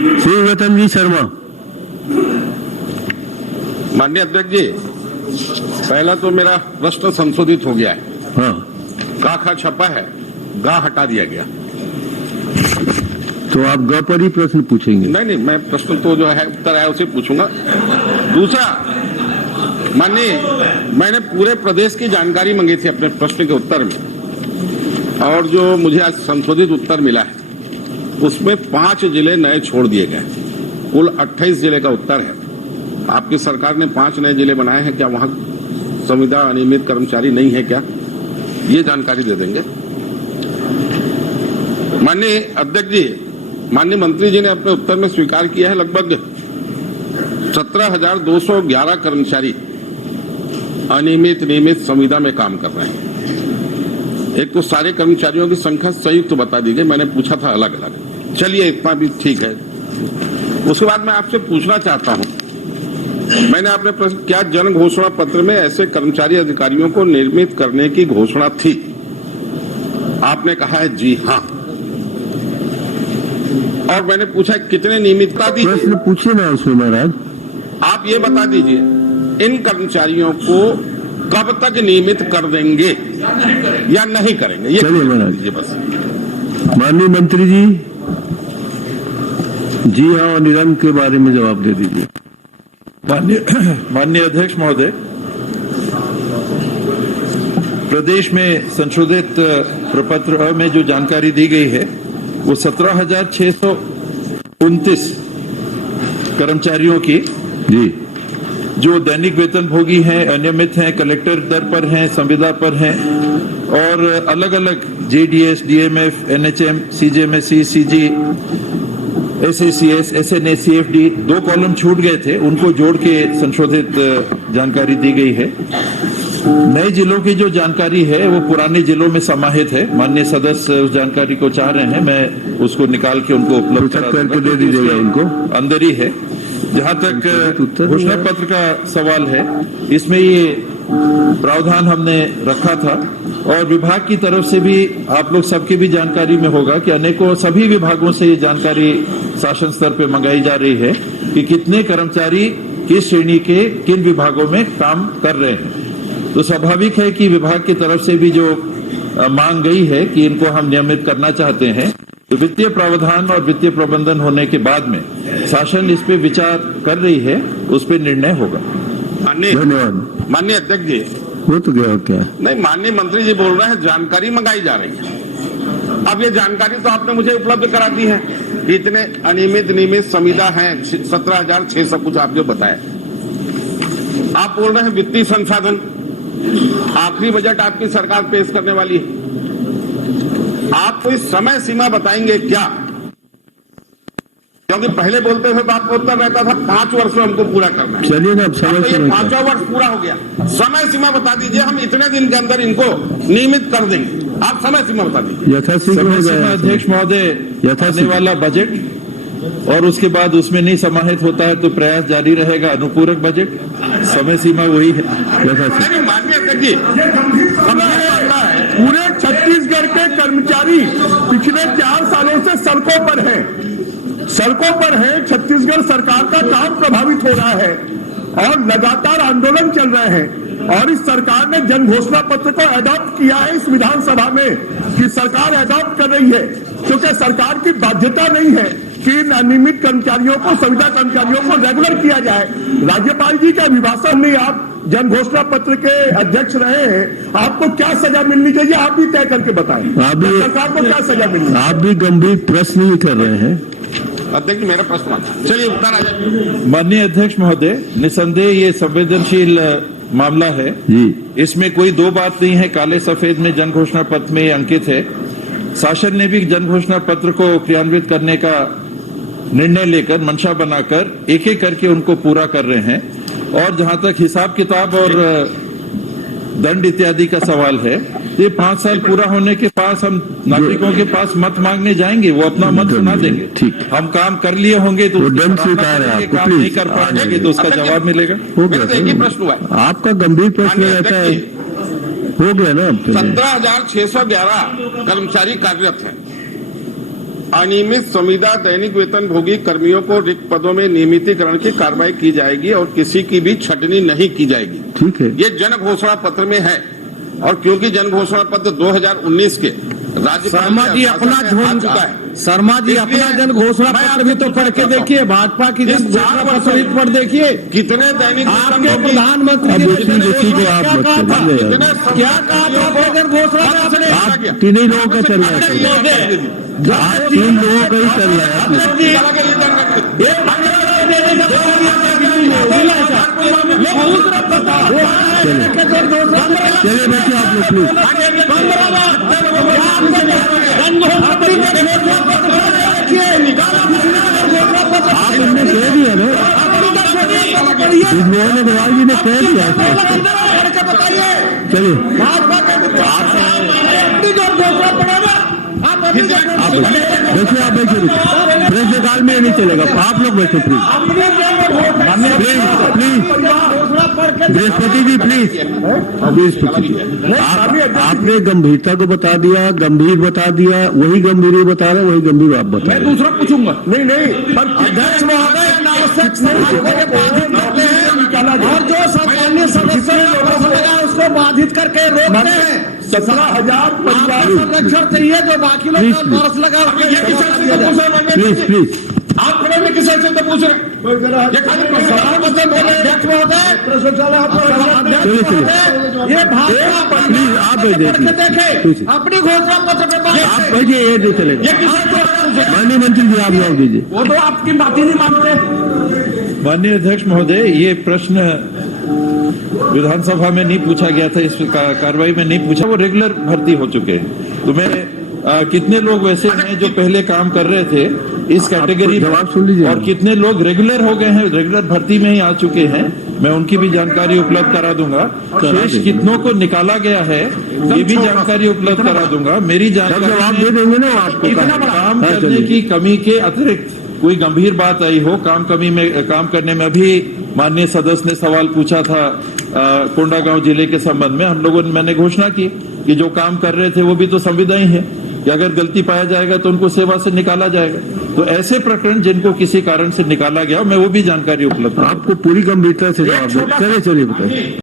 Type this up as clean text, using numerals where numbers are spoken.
श्री रतन जी शर्मा। माननीय अध्यक्ष जी, पहला तो मेरा प्रश्न संशोधित हो गया है। हाँ, गा खा छपा है, गा हटा दिया गया। तो आप ग पर ही प्रश्न पूछेंगे? नहीं, मैं प्रश्न तो जो है उत्तर आया उसे पूछूंगा। दूसरा, माननीय, मैंने पूरे प्रदेश की जानकारी मांगी थी अपने प्रश्न के उत्तर में, और जो मुझे आज संशोधित उत्तर मिला है उसमें 5 जिले नए छोड़ दिए गए। कुल 28 जिले का उत्तर है। आपकी सरकार ने 5 नए जिले बनाए हैं। क्या वहां संविदा अनियमित कर्मचारी नहीं है क्या? ये जानकारी दे देंगे। माननीय अध्यक्ष जी, माननीय मंत्री जी ने अपने उत्तर में स्वीकार किया है लगभग 17,211 कर्मचारी अनियमित नियमित संविदा में काम कर रहे हैं। एक तो सारे कर्मचारियों की संख्या संयुक्त बता दी गई, मैंने पूछा था अलग अलग। चलिए, इतना भी ठीक है। उसके बाद मैं आपसे पूछना चाहता हूं, मैंने अपने प्रश्न, क्या जन घोषणा पत्र में ऐसे कर्मचारी अधिकारियों को नियमित करने की घोषणा थी? आपने कहा है जी हां। और मैंने पूछा कितने नियमितता दी? प्रश्न पूछिए ना उसमें महाराज। आप ये बता दीजिए, इन कर्मचारियों को कब तक नियमित कर देंगे या नहीं करेंगे? ये चलिए महाराज जी बस। माननीय मंत्री जी, जी हाँ और निरंक के बारे में जवाब दे दीजिए। माननीय अध्यक्ष महोदय, प्रदेश में संशोधित प्रपत्र में जो जानकारी दी गई है वो 17,629 कर्मचारियों की, जी, जो दैनिक वेतन भोगी हैं, अनियमित हैं, कलेक्टर दर पर हैं, संविदा पर हैं, और अलग अलग JDS, DMF, NHM, CJMSC, CG, SACS, SNA, CFD 2 column छूट गए थे, उनको जोड़ के संशोधित जानकारी दी गई है। नए जिलों की जो जानकारी है वो पुराने जिलों में समाहित है। माननीय सदस्य उस जानकारी को चाह रहे हैं, मैं उसको निकाल के उनको उपलब्ध करके दे दीजिएगा उनको। अंदर ही है। जहां तक घोषणा पत्र का सवाल है, इसमें ये प्रावधान हमने रखा था, और विभाग की तरफ से भी आप लोग सबकी भी जानकारी में होगा कि अनेकों सभी विभागों से ये जानकारी शासन स्तर पे मंगाई जा रही है कि कितने कर्मचारी किस श्रेणी के किन विभागों में काम कर रहे हैं। तो स्वाभाविक है कि विभाग की तरफ से भी जो मांग गई है कि इनको हम नियमित करना चाहते हैं, तो वित्तीय प्रावधान और वित्तीय प्रबंधन होने के बाद में शासन इस पे विचार कर रही है, उस पे निर्णय होगा। धन्यवाद। माननीय अध्यक्ष जी, वो तो गया क्या? नहीं, माननीय मंत्री जी बोल रहे हैं जानकारी मंगाई जा रही है। अब ये जानकारी तो आपने मुझे उपलब्ध करा दी है। इतने अनियमित नियमित संविदा हैं, 17,600 कुछ आपने बताया। आप बोल रहे हैं वित्तीय संसाधन, आखिरी बजट आपकी सरकार पेश करने वाली है। आप कोई समय सीमा बताएंगे क्या? क्योंकि पहले बोलते थे तो आपको उत्तर रहता था 5 वर्ष में हमको पूरा करना है। चलिए ना, अब समय तो ये 5वां वर्ष पूरा हो गया। समय सीमा बता दीजिए, हम इतने दिन के अंदर इनको नियमित कर देंगे। आप समय सीमा बता दीजिए। यथाशीघ्र हो जाए अध्यक्ष महोदय, आने वाला बजट और उसके बाद उसमें नहीं समाहित होता है तो प्रयास जारी रहेगा। अनुपूरक बजट, समय सीमा वही है। माननीय अध्यक्ष जी, पूरे छत्तीसगढ़ के कर्मचारी पिछले 4 सालों से सड़कों पर हैं। छत्तीसगढ़ सरकार का काम प्रभावित हो रहा है और लगातार आंदोलन चल रहे हैं। और इस सरकार ने जन घोषणा पत्र को अडॉप्ट किया है इस विधानसभा में कि सरकार अडॉप्ट कर रही है, क्योंकि सरकार की बाध्यता नहीं है कि इन अनियमित कर्मचारियों को, संविदा कर्मचारियों को रेगुलर किया जाए। राज्यपाल जी के अभिभाषण में आप जन घोषणा पत्र के अध्यक्ष रहे हैं, आपको क्या सजा मिलनी चाहिए आप भी तय करके बताएं। सरकार को क्या सजा मिलनी? आप भी गंभीर प्रश्न ही कर रहे हैं। अध्यक्ष, मेरा प्रश्न चलिए उत्तर आ जाए। माननीय अध्यक्ष महोदय, निसंदेह ये संवेदनशील मामला है जी। इसमें कोई 2 बात नहीं है। काले सफेद में जन घोषणा पत्र में अंकित है। शासन ने भी जन घोषणा पत्र को क्रियान्वित करने का निर्णय लेकर, मंशा बनाकर एक एक करके उनको पूरा कर रहे हैं। और जहां तक हिसाब किताब और दंड इत्यादि का सवाल है, ये 5 साल पूरा होने के पास हम नागरिकों के पास मत मांगने जाएंगे, वो अपना मत सुना देंगे। ठीक, हम काम कर लिए होंगे तो दंड स्वीकार है, काम नहीं कर पाएंगे तो उसका जवाब मिलेगा। हो गया, एक ही प्रश्न हुआ, आपका गंभीर प्रश्न रहता है। हो गया ना। 17,611 कर्मचारी कार्यरत हैं। अनियमित संविदा दैनिक वेतन भोगी कर्मियों को रिक्त पदों में नियमितीकरण की कार्रवाई की जाएगी और किसी की भी छटनी नहीं की जाएगी। ठीक है। ये जन घोषणा पत्र में है और क्योंकि जन घोषणा पत्र 2019 के राज्य शर्मा जी अपना झोल चुका है। शर्मा जी अपना जन घोषणा पत्र भी तो पढ़ के देखिए, भाजपा की जन घोषणा पत्र भी पढ़ देखिए। कितने दैनिक आपके प्रधानमंत्री ने क्या कहा था अपने जन घोषणा में? आपने तीन ही लोगों का चल रहा है, 3 लोगों का ही चल रहा है। चलिए बैठिए आप लोग प्लीज। आपने कह दिया ना, विजय अग्रवाल जी ने कह दिया। चलिए देखिए, आप बैठे प्रेस काल में नहीं चलेगा, आप लोग बैठे please please Brihaspati ji please please. आपने गंभीरता को बता दिया, गंभीर बता दिया, वही गंभीर बता रहे, वही गंभीर आप बता रहे। दूसरा पूछूंगा। नहीं पर अध्यक्ष महोदय अनावश्यक सभा को बाधित करते हैं और जो सामान्य सदस्य उसको बाधित करके रोकते हैं। 17,000 परिवार संरक्षण चाहिए जो बाकी लोग बरस लगा। प्लीज प्लीज आप खड़े में किस से तो पूछ रहे? ये खाली अध्यक्ष महोदय ये भाजपा प्लीज आप देखे अपनी घोषणा पत्र पे आप बैठिए, ये नहीं चलेगा। माननीय मंत्री जी आप जवाब दीजिए। वो तो आपकी बात ही नहीं मानते। माननीय अध्यक्ष महोदय, ये प्रश्न विधानसभा में नहीं पूछा गया था, इस कार्रवाई में नहीं पूछा। वो रेगुलर भर्ती हो चुके हैं। तो मैं कितने लोग वैसे हैं जो पहले काम कर रहे थे इस कैटेगरी में, जवाब सुन लीजिए, और कितने लोग रेगुलर हो गए हैं, रेगुलर भर्ती में ही आ चुके हैं, मैं उनकी भी जानकारी उपलब्ध करा दूंगा। शेष कितनों को निकाला गया है ये भी जानकारी उपलब्ध करा दूंगा। मेरी जानकारी दे देंगे ना आपको। काम करने की कमी के अतिरिक्त कोई गंभीर बात आई हो, काम करने में अभी माननीय सदस्य ने सवाल पूछा था कोंडागांव जिले के संबंध में। हम लोगों ने मैंने घोषणा की कि जो काम कर रहे थे वो भी तो संविदाई है कि अगर गलती पाया जाएगा तो उनको सेवा से निकाला जाएगा। तो ऐसे प्रकरण जिनको किसी कारण से निकाला गया, मैं वो भी जानकारी उपलब्ध आपको पूरी गंभीरता से जवाब दे। चलिए बताइए।